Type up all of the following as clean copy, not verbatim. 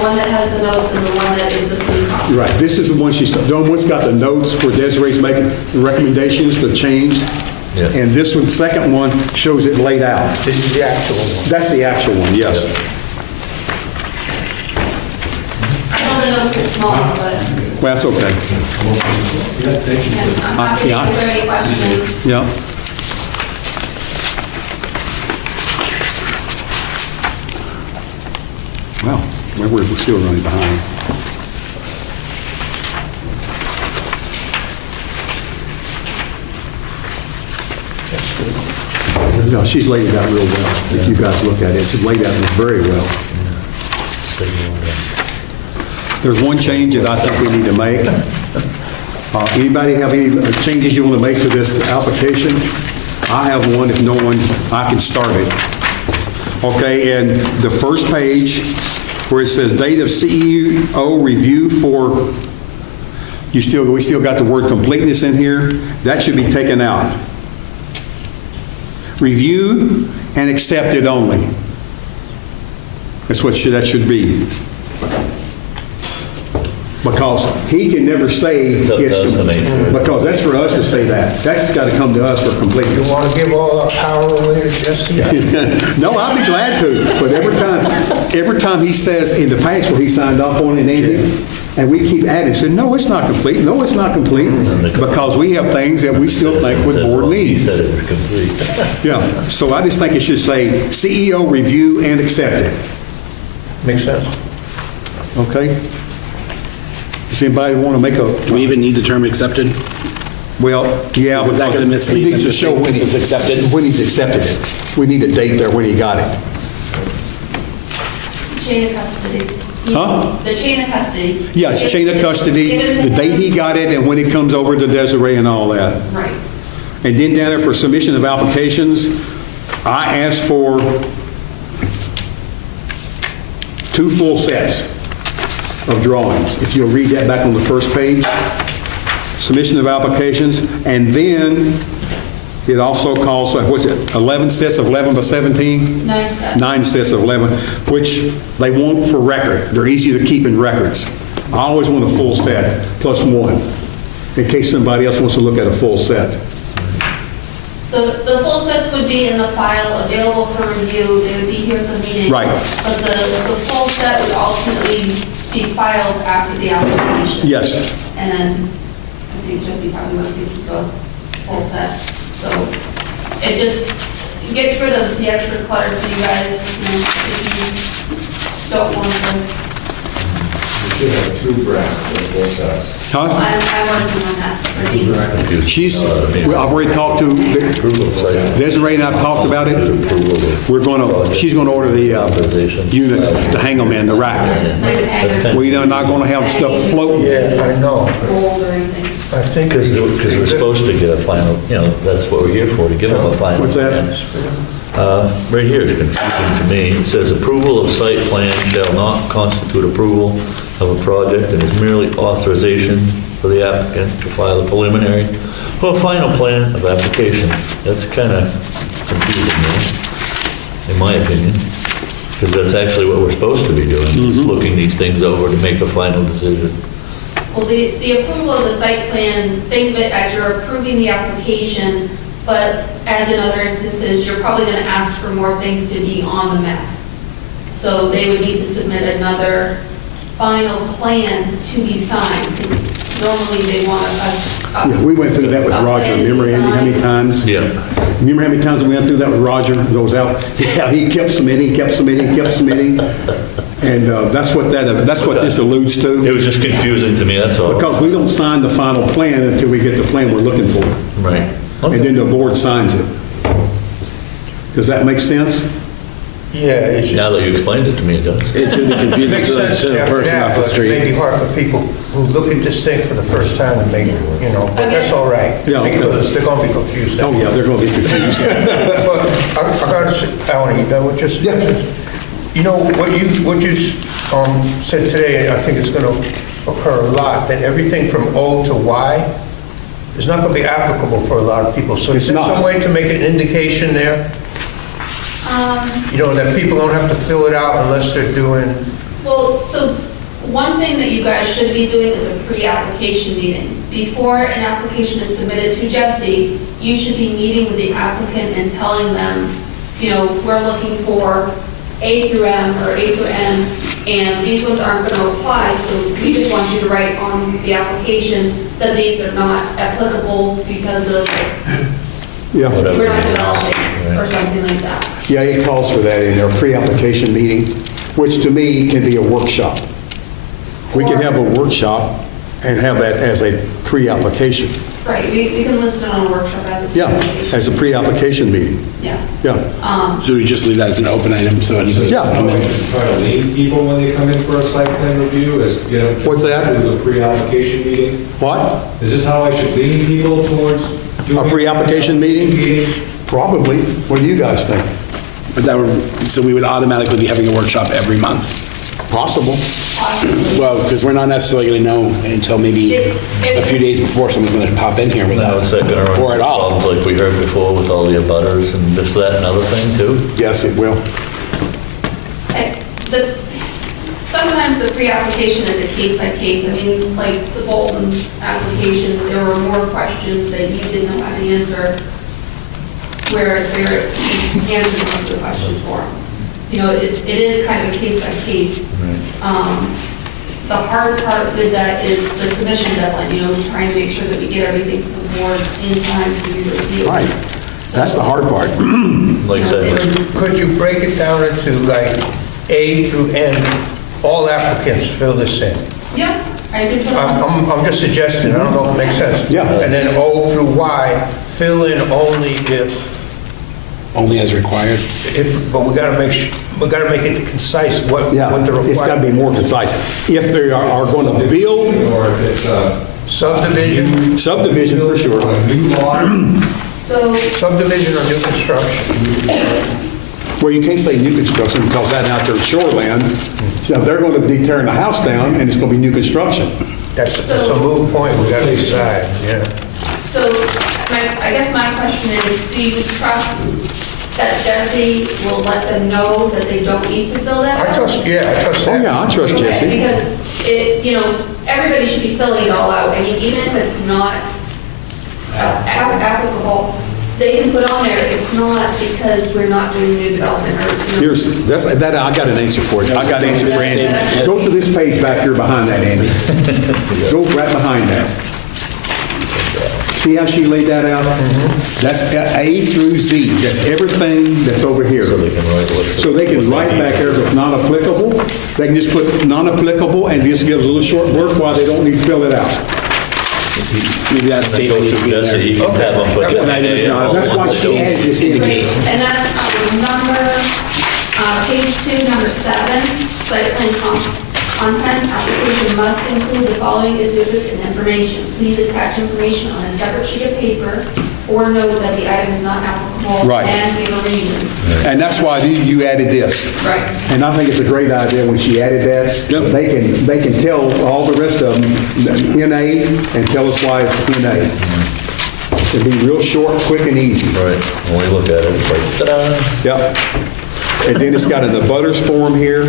one that has the notes and the one that is the clean copy. Right, this is the one the one's got the notes where Desiree's making the recommendations, the change. Yeah. And this one, second one, shows it laid out. This is the actual one. That's the actual one, yes. I know the notes are small, but Well, that's okay. I'm happy to answer any questions. Yeah. Well, we're still running behind. No, she's laid it out real well. If you guys look at it, it's laid out very well. There's one change that I think we need to make. Anybody have any changes you want to make to this application? I have one. If no one, I can start it. Okay, and the first page where it says date of CEO review for, we still got the word completeness in here. That should be taken out. Review and accepted only. That's what that should be. Because he can never say it's, because that's for us to say that. That's got to come to us for completeness. You want to give all our power away to Jesse? No, I'd be glad to, but every time he says in the past where he signed off on it, anything, and we keep adding, said, no, it's not complete, no, it's not complete, because we have things that we still think the board needs. He said it was complete. Yeah, so I just think it should say CEO review and accepted. Makes sense. Okay? Does anybody want to make a? Do we even need the term accepted? Well, yeah. Is that because going to mislead he them needs to to show think when this is accepted? when he's accepted it. We need a date there when he got it. Chain of custody. Huh? The chain of custody. Yeah, it's chain of custody, Give it to the date he him. got it, and when it comes over to Desiree and all that. Right. And then down there for submission of applications, I asked for 2 full sets of drawings. If you'll read that back on the first page, submission of applications, and then it also calls, what's it, 11 sets of 11 by 17? 9 sets. 9 sets of 11, which they want for record. They're easy to keep in records. I always want a full set, plus 1, in case somebody else wants to look at a full set. The full sets would be in the file, available for review. They would be here at the meeting. Right. But the full set would ultimately be filed after the application. Yes. And I think Jesse probably wants to keep a full set. So it just gets rid of the extra clutter for you guys, if you don't want to. You should have 2 drafts of both sets. Huh? I'm working on that for these. I've already talked to, Desiree and I've talked about it. She's going to order the unit to hang them in, the rack. Nice hanger, We're not going to have stuff floating. Yeah, I know. gold or anything. I think. Because we're supposed to get a final, that's what we're here for, to give them a final. What's that? Right here, it's confusing to me. It says approval of site plan shall not constitute approval of a project and is merely authorization for the applicant to file a preliminary or final plan of application. That's kind of confusing me, in my opinion, because that's actually what we're supposed to be doing, is looking these things over to make a final decision. Well, the approval of the site plan, think of it as you're approving the application, but as in other instances, you're probably going to ask for more things to be on the map. So they would need to submit another final plan to be signed, because normally they want Yeah, we went through that with Roger. Remember, Andy, how many times? Yeah. Remember how many times we went through that with Roger? Goes out, yeah, he kept submitting. And that's what this alludes It to. was just confusing to me, that's all. Because we don't sign the final plan until we get the plan we're looking for. Right. And then the board signs it. Does that make sense? Yeah, it's just. Now that you explained it to me, it does. It's going to be confusing Makes to the sense, yeah, person yeah, off the but it may street. be hard for people who look at this thing for the first time and make, but that's all right. Yeah, okay. Because they're going to be confused. Oh, yeah, they're going to be confused. But I got to say, Alan, just, what you said today, I think it's going to occur a lot, that everything from O to Y is not going to be applicable for a lot of people. So It's is there not. some way to make an indication there? That people don't have to fill it out unless they're doing Well, so one thing that you guys should be doing is a pre-application meeting. Before an application is submitted to Jesse, you should be meeting with the applicant and telling them, you know, we're looking for A through M or A through N, and these ones aren't going to apply, so we just want you to write on the application that these are not applicable because of, Yeah. Whatever. we're not developing, or Right. something like that. Yeah, it calls for that in their pre-application meeting, which to me can be a workshop. We can have a workshop and have that as a pre-application. Right, we can list it on a workshop as a Yeah, presentation. as a pre-application meeting. Yeah. Yeah. So we just leave that as an open item, so anybody. Yeah. So try to lead people when they come in for a site plan review, is get them. What's that? To the pre-application meeting. What? Is this how I should lead people towards doing? A pre-application meeting? Probably. What do you guys think? But that would, so we would automatically be having a workshop every month? Possible. Well, because we're not necessarily going to know until maybe a few days before someone's going to pop in here with Now, is that that. gonna run Or at all. problems like we heard before with all the abutters and this, that, and other thing too? Yes, it will. Sometimes the pre-application is a case by case. I mean, like the Bolton application, there were more questions that you didn't know how to answer, where there you answered most of the questions for them. You know, it is kind of a case by case. The hard part with that is the submission deadline, you know, trying to make sure that we get everything to the board in time for you to review. Right. That's the hard part. Like I said, Could you break it down into like A through N, all applicants fill this in? Yeah, I can put on. I'm just suggesting, I don't know if it makes sense. Yeah. And then O through Y, fill in only Only as required? but we gotta make, we gotta make it concise what Yeah, the requirement. it's got to be more concise. If they are going to build Or if it's a Subdivision, subdivision for sure, a new lot, So, subdivision or new construction. well, you can't say new construction because that out there is shoreland. So they're going to be tearing the house down and it's going to be new construction. That's a moot point, we gotta decide, yeah. so I guess my question is, do you trust that Jesse will let them know that they don't need to fill that out? I trust Oh, that. yeah, I trust Okay, Jesse. because it, you know, everybody should be filling it all out. I mean, even if it's not applicable, they can put on there, it's not because we're not doing new development or, you know. I got an answer for it. I got an answer for Andy. Go to this page back here behind that, Andy. Go right behind that. See how she laid that out? That's A through Z. That's everything that's over here. so they can write what. So they can write back there if it's not applicable. They can just put non-applicable and just give us a little short word why they don't need to fill it out. Maybe that statement needs to be in Jesse, you there. can have them put. Okay. An item is not- That's why she added this in. Great. And that's page 2, number 7, site plan content. Application must include the following exhibits and information. Please attach information on a separate sheet of paper or note that the item is not applicable Right. and give a reason. And that's why you added this. Right. And I think it's a great idea when she added that. Yep. They can tell all the rest of them, NA, and tell us why it's NA. It'd be real short, quick, and easy. Right, when we look at it, it's like, ta-da. Yep. And then it's got an abutters form here.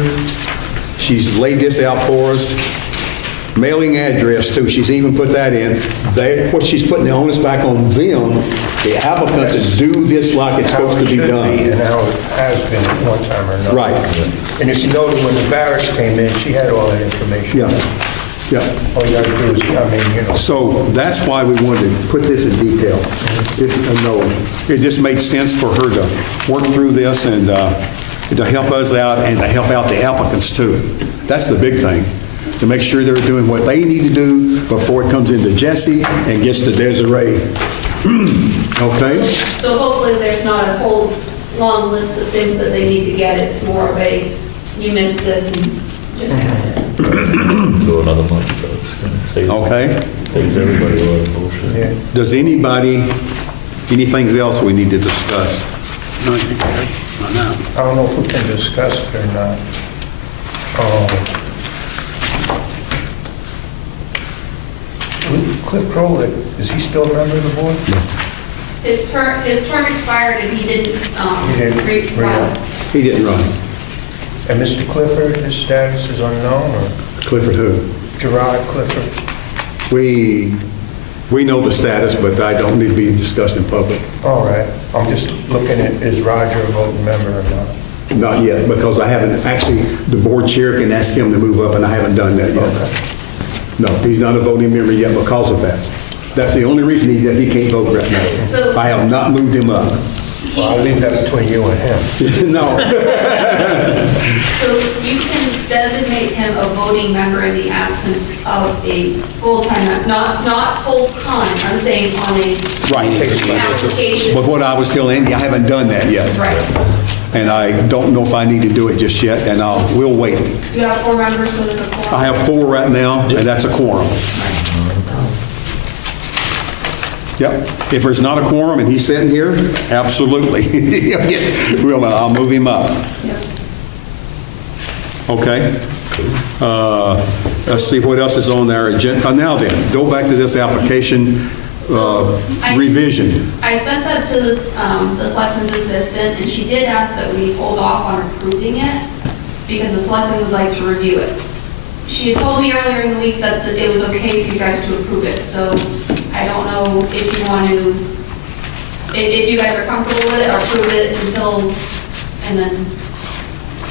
She's laid this out for us. Mailing address too, she's even put that in. What she's putting the onus back on them, the applicant, to do this like it's How supposed it to be should be done. and how it has been at one time or another. Right. And if you noted when the barracks came in, she had all that information. Yeah, yeah. All you gotta do is, I mean, you know. So that's why we wanted to put this in detail. It's a no. It just made sense for her to work through this and to help us out and to help out the applicants too. That's the big thing, to make sure they're doing what they need to do before it comes into Jesse and gets to Desiree. Okay? So hopefully there's not a whole long list of things that they need to get. It's more of a, you missed this and just add it. Go another month, so it's gonna save. Okay. Saves everybody a lot of bullshit. Yeah. Does anybody, anything else we need to discuss? No, I think we're good on that. I don't know if we can discuss it or not. Cliff Crowley, is he still a member of the board? His term expired and he didn't, He didn't re-file. He didn't run. And Mr. Clifford, his status is unknown, or Clifford who? Gerard Clifford? We know the status, but I don't need to be discussed in public. All right, I'm just looking at, is Roger a voting member or not? Not yet, because I haven't, actually, the board chair can ask him to move up, and I haven't done that yet. No, he's not a voting member yet because of that. That's the only reason that he can't vote right now. So- I have not moved him up. Well, I'll leave that between you and him. No. So you can designate him a voting member in the absence of a full-time, not full-time, I'm saying on a Right. application. But what I was telling Andy, I haven't done that yet. Right. And I don't know if I need to do it just yet, and we'll wait. You have 4 members, so there's a quorum. I have 4 right now, and that's a quorum. Yep. If there's not a quorum and he's sitting here, absolutely. Well, I'll move him up. Yep. Okay? Let's see what else is on our agenda. Now then, go back to this application revision. I sent that to the selectman's assistant, and she did ask that we hold off on approving it because the selectman would like to review it. She had told me earlier in the week that it was okay for you guys to approve it, so I don't know if you want to, if you guys are comfortable with it, or approve it until, and then,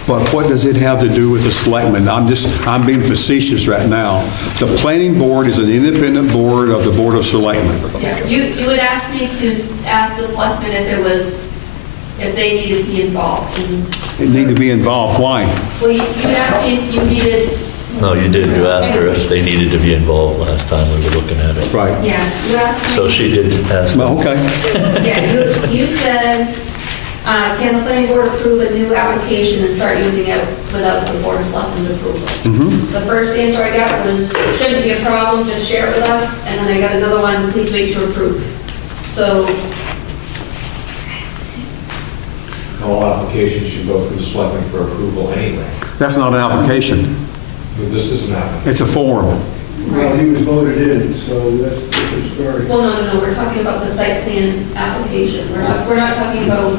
But what does it have to do with the selectmen? I'm being facetious right now. The planning board is an independent board of the Board of Selectmen. yeah. You would ask me to ask the selectmen if they needed to be involved. And, It need to be involved. Why? well, you asked me if you needed. No, you did. You asked her if they needed to be involved last time we were looking at it. Right. Yeah, you asked me. So she did ask. Well, okay. Yeah, you said, can the planning board approve a new application and start using it without the board of selectmen's approval? The first answer I got was, shouldn't be a problem, just share it with us. And then I got another one, please wait to approve. So, All applications should go through the selectmen for approval anyway. That's not an application. But this is an application. It's a form. Well, he was voted in, so that's the different story. well, no, we're talking about the site plan application. We're not talking about,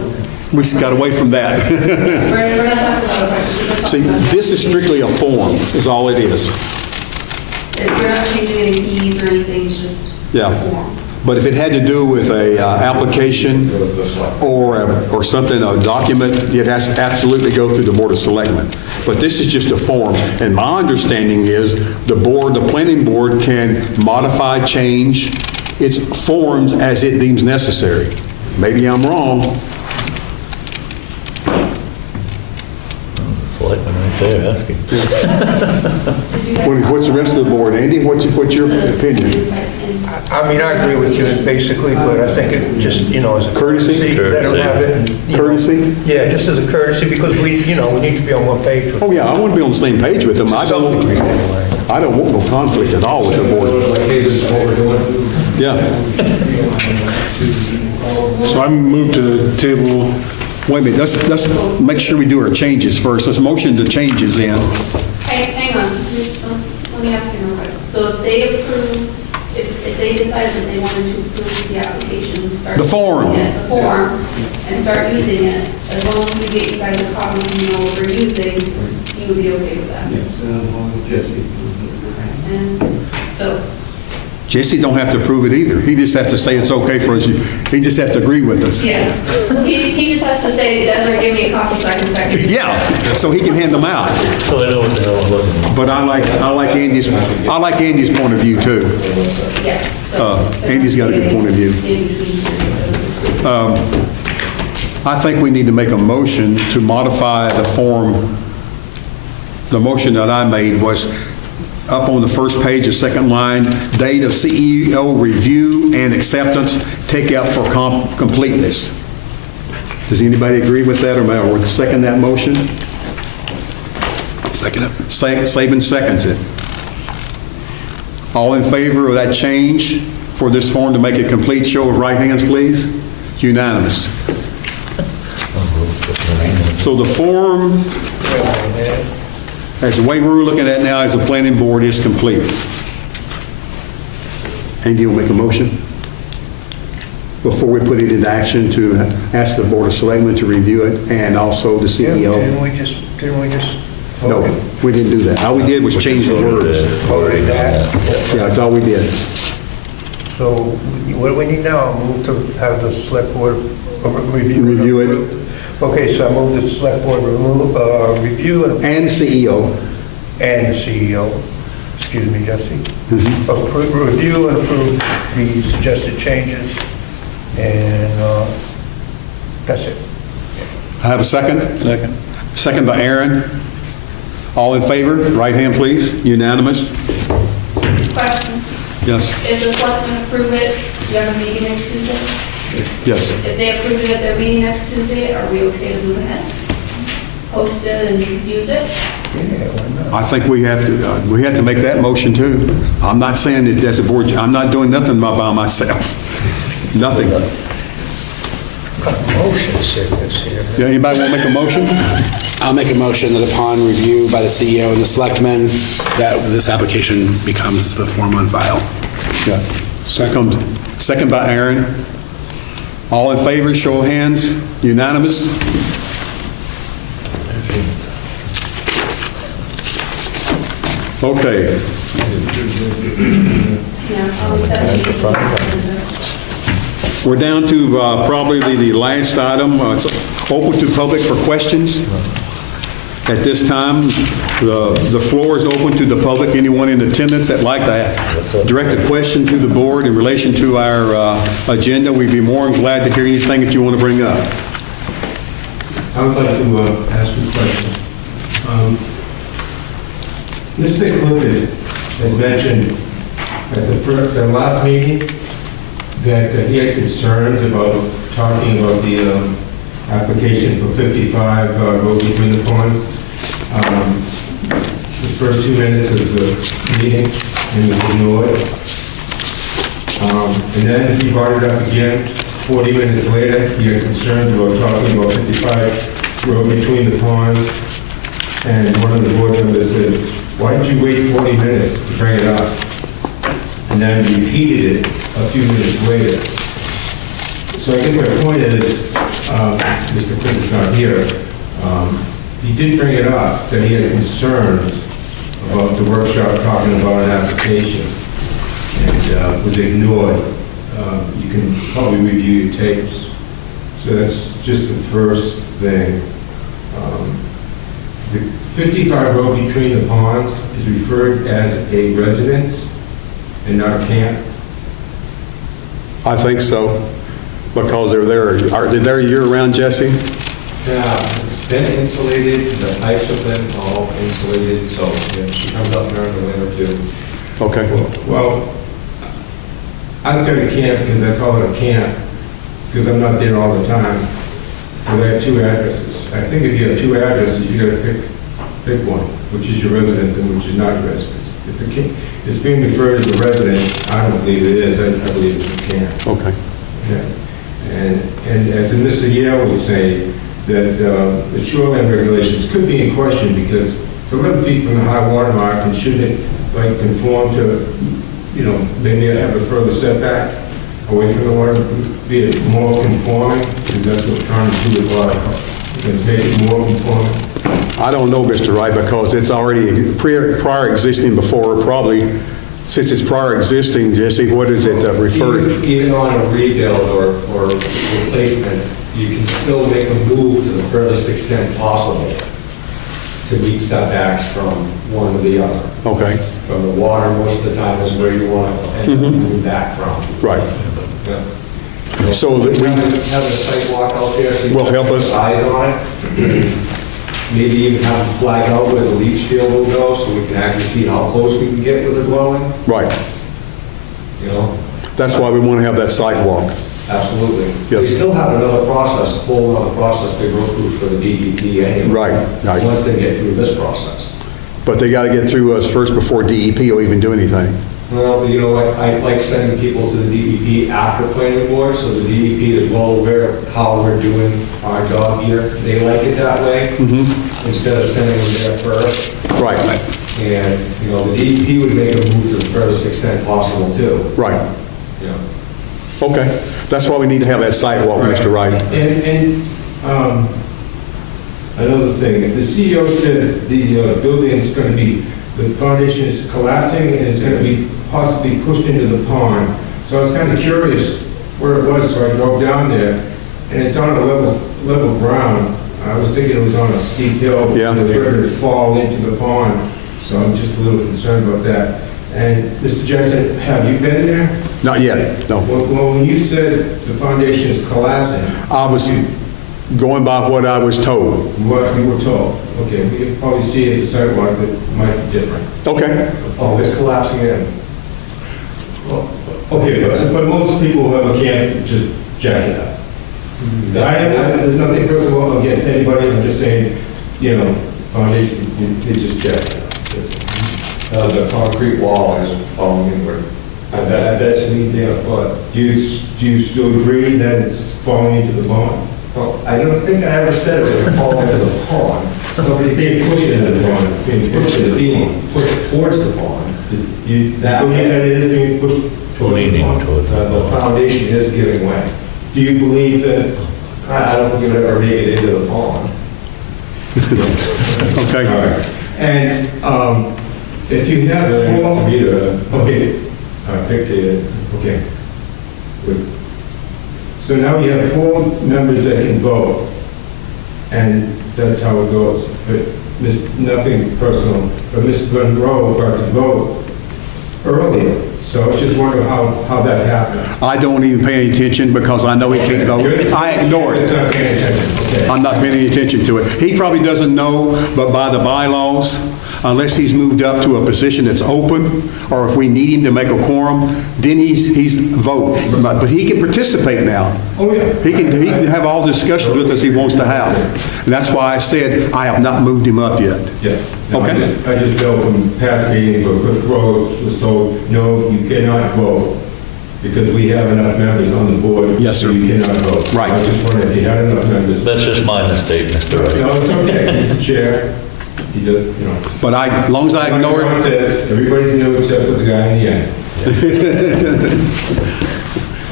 We just got away from that. we're not talking about a question. See, this is strictly a form, is all it is. We're not changing any fees or anything, it's just Yeah. a form. But if it had to do with a application or something, a document, it has to absolutely go through the Board of Selectmen. But this is just a form, and my understanding is the planning board can modify, change its forms as it deems necessary. Maybe I'm wrong. Selectman right there asking. Did you guys- What's the rest of the board? Andy, what's your opinion? I mean, I agree with you basically, but I think it just, as a Courtesy? let them have it. and, Courtesy? Yeah, just as a courtesy, because we need to be on one page with Oh, yeah, I want to be on the same page with them. to some degree anyway. I don't want no conflict at all with the It was board. like, hey, this is what we're doing. Yeah. So I moved to the table. Wait a minute, let's make sure we do our changes first. Let's motion the changes in. Hey, hang on, let me ask you real quick. So if they approve, if they decide that they wanted to approve the application, and start. The form. using it, the form, and start using it, as long as we get you guys a copy, you know what we're using, you would be okay with that? And so, Jesse don't have to approve it either. He just has to say it's okay for us. He just has to agree with us. yeah, he just has to say, Denver, give me a copy so I can second it. Yeah, so he can hand them out. So I know what the hell I'm looking at. But I like Andy's point of view too. Yeah. so- Andy's got a good point of view. I think we need to make a motion to modify the form. The motion that I made was up on the first page, the second line, date of CEO review and acceptance, take out for completeness. Does anybody agree with that, or second that motion? Second it. Saban seconds it. All in favor of that change for this form to make it complete, show of right hands, please? Unanimous. So the form, as the way we're looking at it now as a planning board, is complete. Andy will make a motion. before we put it into action, to ask the Board of Selectmen to review it, and also the CEO. Didn't we just No, vote it? we didn't do that. All we did was change the words. Voted that? Yeah, that's all we did. So what do we need now? I'll move to have the select board review. Review it. Okay, so I move the select board review And CEO. and the CEO, excuse me, Jesse. Mm-hmm. Review and approve the suggested changes, and that's it. I have a second? Second. Second by Aaron. All in favor? Right hand, please. Unanimous? Question, Yes. if the selectmen approve it, do you have a meeting next Tuesday? Yes. If they approve it at their meeting next Tuesday, are we okay to move ahead? Post it and use it? Yeah, why not? I think we have to make that motion too. I'm not saying that as a board, I'm not doing nothing by myself. Nothing. Motion sickness here. Yeah, anybody want to make a motion? I'll make a motion that upon review by the CEO and the selectmen, that this application becomes the form on file. Yeah. Second by Aaron. All in favor, show of hands. Unanimous? Okay. Yeah, I'll leave that. We're down to probably the last item. It's open to public for questions. At this time, the floor is open to the public. Anyone in attendance that'd like to direct a question to the board in relation to our agenda, we'd be more than glad to hear anything that you want to bring up. I would like to ask you a question. Mr. Clifford had mentioned at the last meeting that he had concerns about talking about the application for 55 Road Between the Ponds. The first 2 minutes of the meeting, and it was ignored. And then he brought it up again 40 minutes later. He had concerns about talking about 55 Road Between the Ponds. And one of the board members said, why didn't you wait 40 minutes to bring it up? And then repeated it a few minutes later. So I guess my point is, Mr. Clinton's not here, he did bring it up, that he had concerns about the workshop talking about an application, and was ignored. You can probably review your tapes. So that's just the first thing. The 55 Road Between the Ponds is referred as a residence and not a camp. I think so, because they're there. Are they there year-round, Jesse? Yeah, it's been insulated, the pipes have been all insulated, so yeah, she comes up during the winter too. Okay. Well, I've got a camp because I call it a camp, because I'm not there all the time. But I have 2 addresses. I think if you have 2 addresses, you gotta pick one, which is your residence and which is not your residence. If the camp, it's being referred as a residence, I don't believe it is, I believe it's a camp. Okay. Yeah. And as Mr. Yale would say, that the shoreline regulations could be in question because it's 11 feet from the high water mark, and shouldn't it like conform to, you know, maybe have a further setback away from the water, be it more conforming, because that's what we're trying to do with water, make it more conforming. I don't know, Mr. Wright, because it's already prior existing before, probably, since it's prior existing, Jesse, what is it referred? Even on a rebuild or replacement, you can still make a move to the furthest extent possible to meet setbacks from one or the other. Okay, From the water, most of the time is where you want to end up moving back from. right. Yeah. So that we- Having a sidewalk out there. so you Will can help keep us. Eyes on it. Maybe even have a flag out where the leach field will go, so we can actually see how close we can get with the dwelling, Right. you know? That's why we want to have that sidewalk. Absolutely. Yes. They still have another process, a whole other process to go through for the DEP anyway. Right, right. Once they get through this process. But they got to get through us first before DEP will even do anything. Well, you know, I like sending people to the DEP after planning board, so the DEP is well aware of how we're doing our job here. They like it that way, instead of sending them there first. Right, And, you know, the DEP would make a move to the furthest extent possible too. right. Yeah. Okay, that's why we need to have that site walk, Mr. Wright. And another thing, the CEO said the building is going to be, the foundation is collapsing and it's going to be possibly pushed into the pond. So I was kind of curious where it was, so I drove down there, and it's on a level ground. I was thinking it was on a steep hill. Yeah. It was ready to fall into the pond, so I'm just a little concerned about that. And Mr. Jackson, have you been there? Not yet, no. Well, when you said the foundation is collapsing, I was going by what I was told. what you were told, okay, we can probably see at the sidewalk that might be different. Okay, Oh, it's collapsing in. Okay, but most people who have a camp just jack it up. There's nothing personal against anybody, I'm just saying, you know, foundation, they just jack it up. The concrete wall is falling inward. I bet it's leaning a foot. Do you still agree that it's falling into the pond? Well, I don't think I ever said it would fall into the pond. Somebody being pushed into the pond, being pushed towards the pond. You believe that it is being pushed towards the Leaning pond? towards The foundation is giving way. Do you believe that, I don't think it would ever make it into the pond. all okay. right, and if you have To me, okay, dictated, okay. Good. So now you have 4 members that can vote, and that's how it goes. But nothing personal, but Ms. Monroe got to vote earlier, so I was just wondering how that happened. I don't even pay any attention because I know he can't vote. I ignore Just it. not paying attention, okay. I'm not paying any attention to it. He probably doesn't know, but by the bylaws, unless he's moved up to a position that's open, or if we need him to make a quorum, then he's vote. But he can participate now. Oh, yeah. He can have all the discussions with us he wants to have. And that's why I said I have not moved him up yet. Yeah. No, Okay. I just know from past meetings where Cliff Rose was told, no, you cannot vote because we have enough members on the board. Yes, sir. So you cannot vote. Right. I was just wondering if you had enough members. That's just my mistake, Mr. Wright. No, it's okay, Mr. Chair. He does, you know. But as long as I Like ignore Ron it, says, everybody's new except for the guy in the end.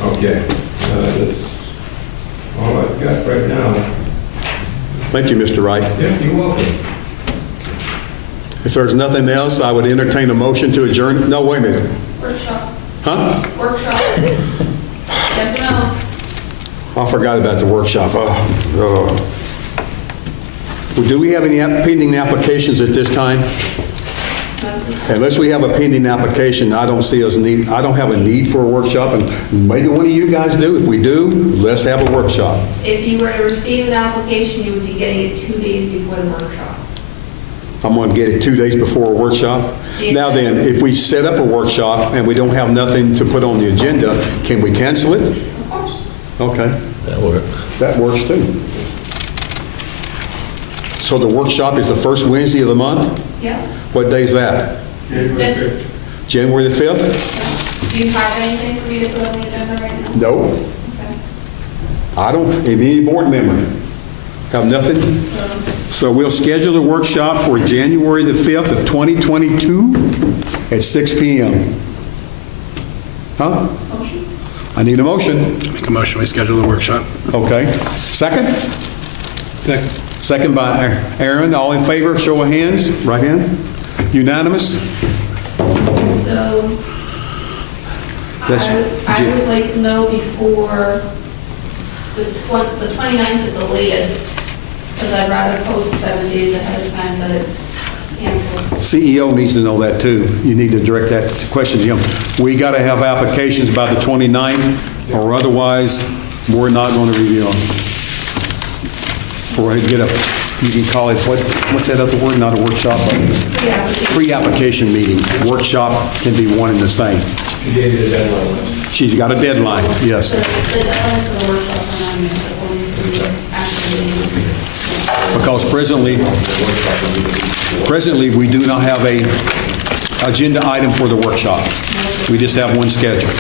Okay, that's all I've got right now. thank you, Mr. Wright. Yeah, you're welcome. If there's nothing else, I would entertain a motion to adjourn. No, wait a minute. Workshop, Huh? workshop. Yes or no? I forgot about the workshop. Oh. Well, do we have any pending applications at this time? Unless we have a pending application, I don't have a need for a workshop, and maybe one of you guys do. If we do, let's have a workshop. If you were to receive an application, you would be getting it 2 days before the workshop. I'm going to get it 2 days before a workshop. Now then, if we set up a workshop and we don't have nothing to put on the agenda, can we cancel it? Of course. Okay, That works. that works too. So the workshop is the first Wednesday of the month? Yeah. What day is that? Then- January the 5th? Do you have anything for me to put on the agenda right now? No, Okay. I don't, if any board member have nothing? So we'll schedule a workshop for January the 5th of 2022 at 6 PM. Huh? Motion? I need a motion. Make a motion, we schedule the workshop. Okay. Second? Second. Second by Aaron. All in favor, show of hands. Right hand. Unanimous? So That's I would like to know before the 29th at the latest, because I'd rather post 7 days ahead of time that it's canceled. CEO needs to know that too. You need to direct that question to him. We got to have applications by the 29th, or otherwise, we're not going to review them. Or get a, you can call it, what's that other word? Not a workshop, but Pre-application. pre-application meeting. Workshop can be one and the same. She gave you the deadline list. She's got a deadline, yes. The deadline for the workshop are not yet, but only for the actual meeting. Because presently, we do not have a agenda item for the workshop. We just have one scheduled.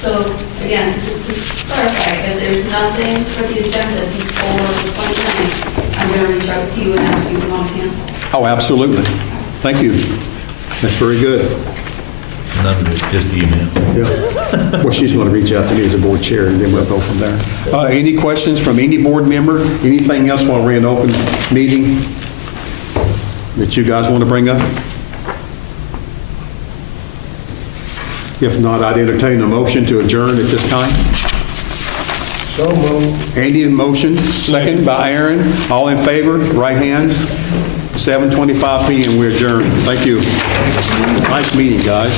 So again, just to clarify, if there's nothing for the agenda before the 29th, I'm going to reach out to you and ask you if you want to cancel. Oh, absolutely. Thank you. That's very good. None of it, just email. Yeah. Well, she's going to reach out to me as a board chair, and then we'll go from there. Any questions from any board member? Anything else while we're in open meeting that you guys want to bring up? If not, I'd entertain a motion to adjourn at this time. So moved. Andy in motion, second by Aaron. All in favor, right hands. 7:25 PM, we adjourn. Thank you. Nice meeting, guys.